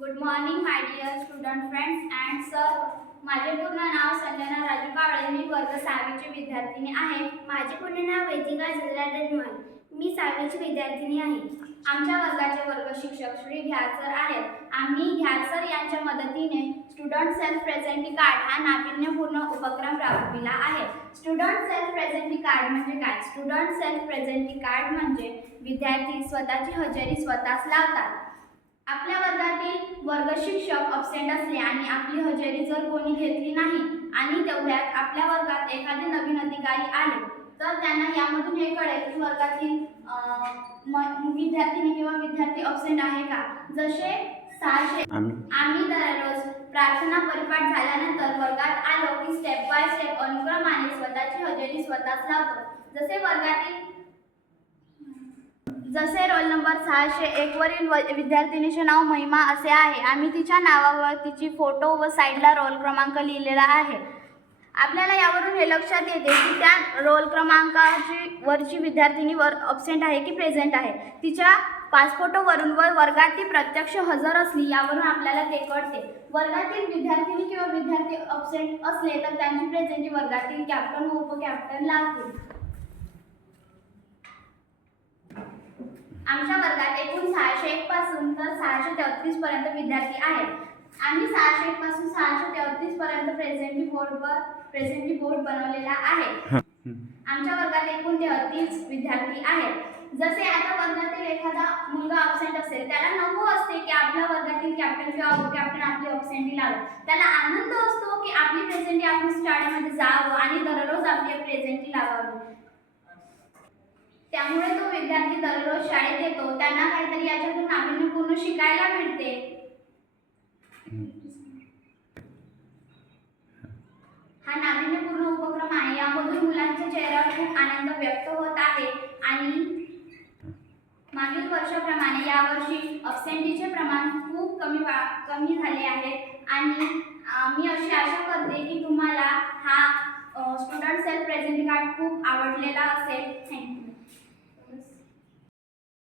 Good morning my dear student friends and sir माझे पूर्ण नाव संजना राजू कावळे मी वर्ग सहावीची विद्यार्थिनी आहे. माझे पूर्ण नाव वेदिका जिल्हा रजमाल मी सहावीची विद्यार्थिनी आहे. आमच्या वर्गाचे वर्ग शिक्षक श्री घ्याल सर आहेत. आम्ही घ्याल सर यांच्या मदतीने स्टुडंट सेल्फ प्रेझेंटी कार्ड हा नाविन्यपूर्ण उपक्रम राबविला आहे. स्टुडंट सेल्फ प्रेझेंटी कार्ड म्हणजे काय? स्टुडंट सेल्फ प्रेझेंटी कार्ड म्हणजे विद्यार्थी स्वतःची हजेरी स्वतःच लावतात. आपल्या वर्गातील वर्ग शिक्षक अब्सेंट असले आणि आपली हजेरी जर कोणी घेतली नाही आणि तेवढ्यात आपल्या वर्गात एखादे नवीन अधिकारी आले तर त्यांना यामधून हे कळेल की वर्गातील विद्यार्थिनी किंवा विद्यार्थी अब्सेंट आहे का? जसे सहाशे आम्ही. दररोज प्रार्थना परिपाठ झाल्यानंतर वर्गात आलो की स्टेप बाय स्टेप अनुक्रमाने स्वतःची हजेरी स्वतःच लावतो. जसे वर्गातील जसे रोल नंबर सहाशे एकवरील व- विद्यार्थिनीचे नाव महिमा असे आहे आम्ही तिच्या नावावर तिची फोटो व साईडला रोल क्रमांक लिहिलेला आहे. आपल्याला यावरून हे लक्षात येते की त्या रोल क्रमांकाची वरची विद्यार्थिनी वर अब्सेंट आहे की प्रेझेंट आहे. तिच्या पासफोटोवरून व वर्गात ती प्रत्यक्ष हजर असली यावरून आपल्याला ते कळते. वर्गातील विद्यार्थिनी किंवा विद्यार्थी अब्सेंट असले तर त्यांची प्रेझेंटी वर्गातील कॅप्टन व उपकॅप्टन लागतील. आमच्या वर्गात एकूण सहाशे एक पासून तर सहाशे तेहतीस पर्यंत विद्यार्थी आहेत. आम्ही सहाशे एक पासून सहाशे तेहतीस पर्यंत प्रेझेंटी बोर्डवर प्रेझेंटी बोर्ड बनवलेला आहे. आमच्या वर्गात एकूण तेहतीस विद्यार्थी आहेत. जसे आता वर्गातील एखादा मुलगा अब्सेंट असेल त्याला नको असते की आपल्या वर्गातील कॅप्टन किंवा कॅप्टन आपली अब्सेंटी लावेल त्याला आनंद असतो की आपली प्रेझेंटी आपण शाळेमध्ये जावं आणि दररोज आपली प्रेझेंटी लावावी. त्यामुळे तो विद्यार्थी दररोज शाळेत येतो. त्यांना काहीतरी याच्यातून नाविन्यपूर्ण शिकायला मिळते. हा नाविन्यपूर्ण उपक्रम आहे. यामधून मुलांच्या चेहऱ्यावर खूप आनंद व्यक्त होत आहे. आणि मागील वर्षाप्रमाणे यावर्षी अब्सेंटीचे प्रमाण खूप कमी वा कमी झाले आहे. आणि मी अशी आशा करते की तुम्हाला हा स्टुडंट सेल्फ प्रेझेंट कार्ड खूप आवडलेला